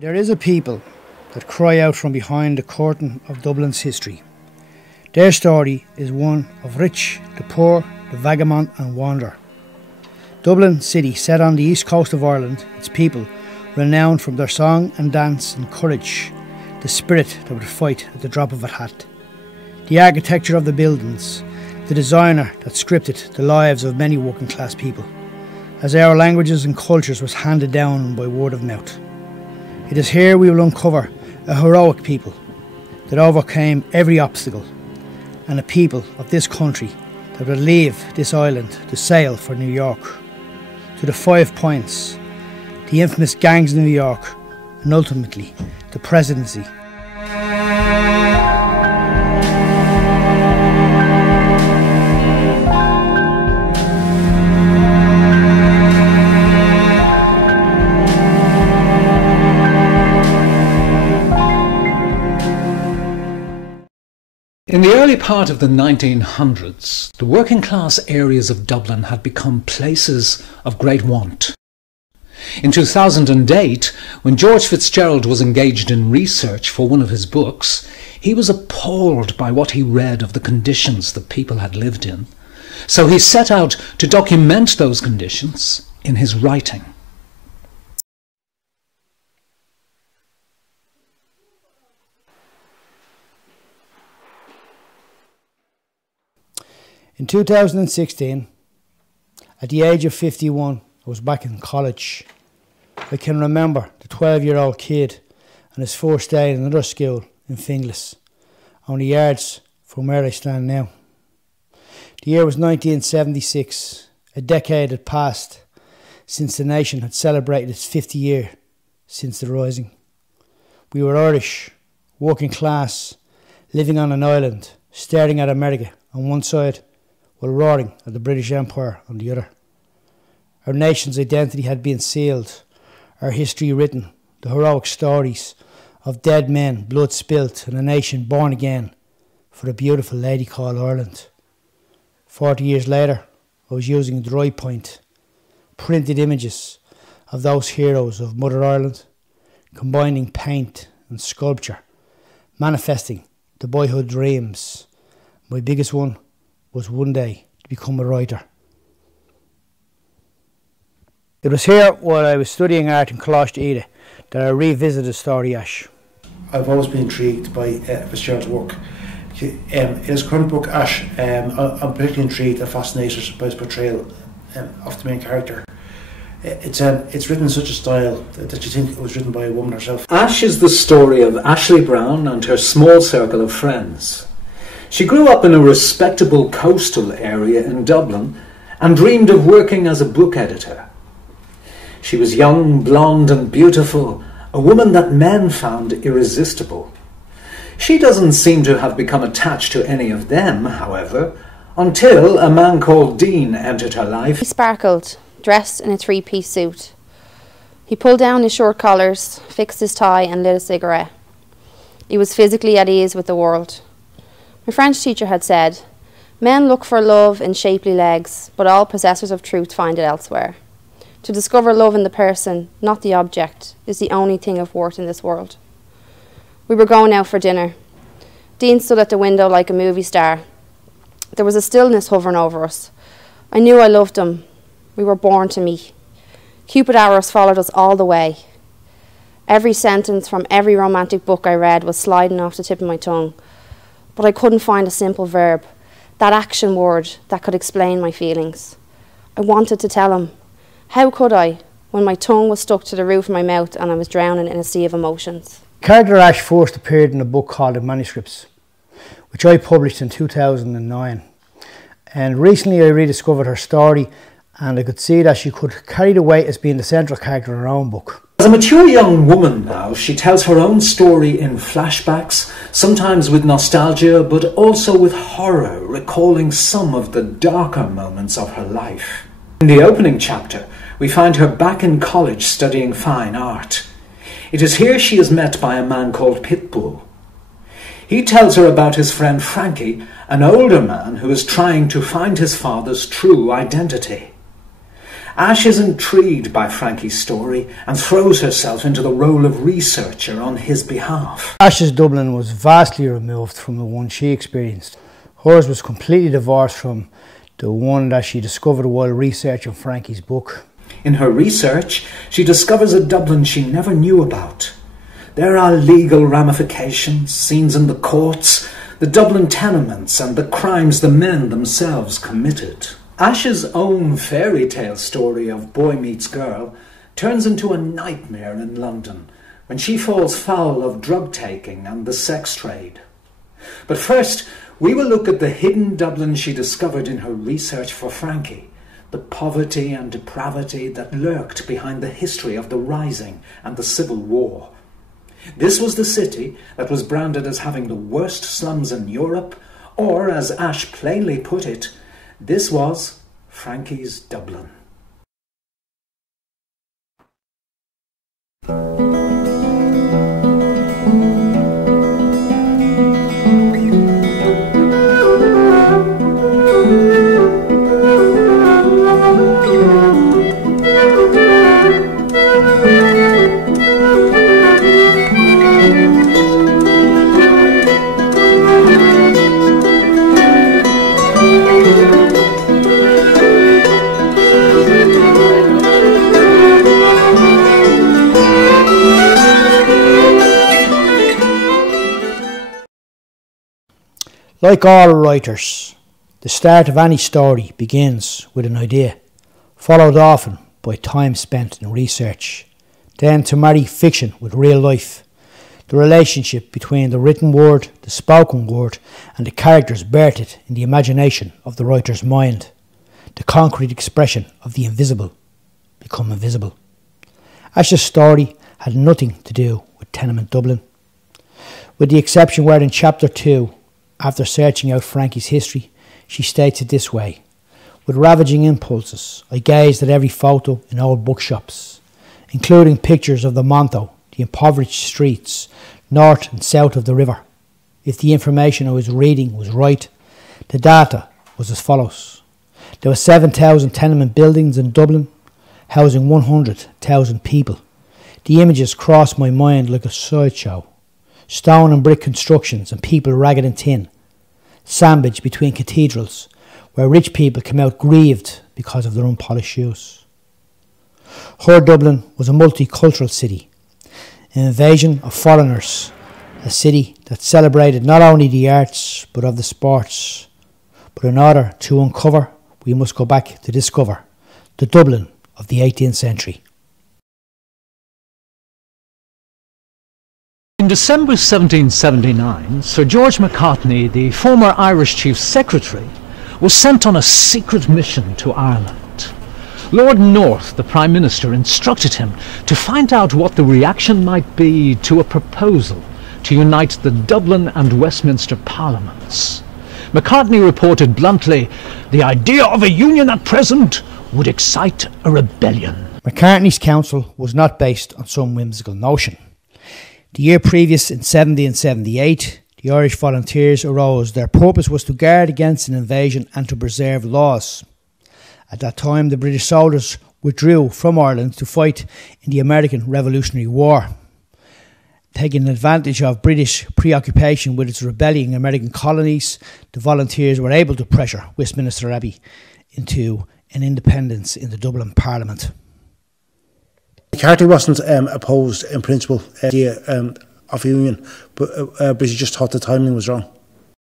There is a people that cry out from behind the curtain of Dublin's history. Their story is one of rich, the poor, the vagabond and wanderer. Dublin city, set on the east coast of Ireland, its people, renowned from their song and dance and courage, the spirit that would fight at the drop of a hat. The architecture of the buildings, the designer that scripted the lives of many working class people, as our languages and cultures was handed down by word of mouth. It is here we will uncover a heroic people that overcame every obstacle, and a people of this country that will leave this island to sail for New York, to the 5 Points, the infamous gangs in New York, and ultimately the presidency. In the early part of the 1900s, the working class areas of Dublin had become places of great want. In 2008, when George Fitzgerald was engaged in research for one of his books, he was appalled by what he read of the conditions that people had lived in. So he set out to document those conditions in his writing. In 2016, at the age of 51, I was back in college. I can remember the 12-year-old kid on his first day in another school in Finglas, only yards from where I stand now. The year was 1976. A decade had passed since the nation had celebrated its 50th year since the Rising. We were Irish, working class, living on an island, staring at America on one side, while roaring at the British Empire on the other. Our nation's identity had been sealed, our history written, the heroic stories of dead men, blood spilt, and a nation born again for a beautiful lady called Ireland. 40 years later, I was using dry point, printed images of those heroes of Mother Ireland, combining paint and sculpture, manifesting the boyhood dreams. My biggest one was one day to become a writer. It was here while I was studying art in Coláiste Ida that I revisited Story Ash. I've always been intrigued by Fitzgerald's work. In his current book Ash, I'm particularly intrigued and fascinated by his portrayal of the main character. It's written in such a style that you think it was written by a woman herself. Ash is the story of Ashley Brown and her small circle of friends. She grew up in a respectable coastal area in Dublin and dreamed of working as a book editor. She was young, blonde and beautiful, a woman that men found irresistible. She doesn't seem to have become attached to any of them, however, until a man called Dean entered her life. He sparkled, dressed in a three-piece suit. He pulled down his short collars, fixed his tie and lit a cigarette. He was physically at ease with the world. My French teacher had said, "Men look for love in shapely legs, but all possessors of truth find it elsewhere. To discover love in the person, not the object, is the only thing of worth in this world." We were going out for dinner. Dean stood at the window like a movie star. There was a stillness hovering over us. I knew I loved him. We were born to meet. Cupid arrows followed us all the way. Every sentence from every romantic book I read was sliding off the tip of my tongue. But I couldn't find a simple verb, that action word that could explain my feelings. I wanted to tell him. How could I, when my tongue was stuck to the roof of my mouth and I was drowning in a sea of emotions? Character Ash first appeared in a book called The Manuscripts, which I published in 2009. And recently I rediscovered her story, and I could see that she could carry the weight as being the central character in her own book. As a mature young woman now, she tells her own story in flashbacks, sometimes with nostalgia, but also with horror, recalling some of the darker moments of her life. In the opening chapter, we find her back in college studying fine art. It is here she is met by a man called Pitbull. He tells her about his friend Frankie, an older man who is trying to find his father's true identity. Ash is intrigued by Frankie's story and throws herself into the role of researcher on his behalf. Ash's Dublin was vastly removed from the one she experienced. Hers was completely divorced from the one that she discovered while researching Frankie's book. In her research, she discovers a Dublin she never knew about. There are legal ramifications, scenes in the courts, the Dublin tenements, and the crimes the men themselves committed. Ash's own fairy tale story of boy meets girl turns into a nightmare in London when she falls foul of drug taking and the sex trade. But first, we will look at the hidden Dublin she discovered in her research for Frankie, the poverty and depravity that lurked behind the history of the Rising and the Civil War. This was the city that was branded as having the worst slums in Europe, or as Ash plainly put it, this was Frankie's Dublin. Like all writers, the start of any story begins with an idea, followed often by time spent in research, then to marry fiction with real life. The relationship between the written word, the spoken word, and the characters birthed in the imagination of the writer's mind. The concrete expression of the invisible become invisible. Ash's story had nothing to do with tenement Dublin, with the exception where in chapter 2, after searching out Frankie's history, she states it this way: with ravaging impulses, I gazed at every photo in old bookshops, including pictures of the Monto, the impoverished streets, north and south of the river. If the information I was reading was right, the data was as follows. There were 7,000 tenement buildings in Dublin, housing 100,000 people. The images crossed my mind like a sideshow. Stone and brick constructions and people ragged and thin, sandwiched between cathedrals where rich people came out grieved because of their unpolished shoes. Her Dublin was a multicultural city, an invasion of foreigners, a city that celebrated not only the arts but of the sports. But in order to uncover, we must go back to discover the Dublin of the 18th century. In December 1779, Sir George McCartney, the former Irish Chief Secretary, was sent on a secret mission to Ireland. Lord North, the Prime Minister, instructed him to find out what the reaction might be to a proposal to unite the Dublin and Westminster Parliaments. McCartney reported bluntly, "The idea of a union at present would excite a rebellion." McCartney's counsel was not based on some whimsical notion. The year previous, in 1778, the Irish volunteers arose. Their purpose was to guard against an invasion and to preserve laws. At that time, the British soldiers withdrew from Ireland to fight in the American Revolutionary War. Taking advantage of British preoccupation with its rebelling American colonies, the volunteers were able to pressure Westminster Abbey into an independence in the Dublin Parliament. McCartney wasn't opposed in principle to the idea of a union, but he just thought the timing was wrong.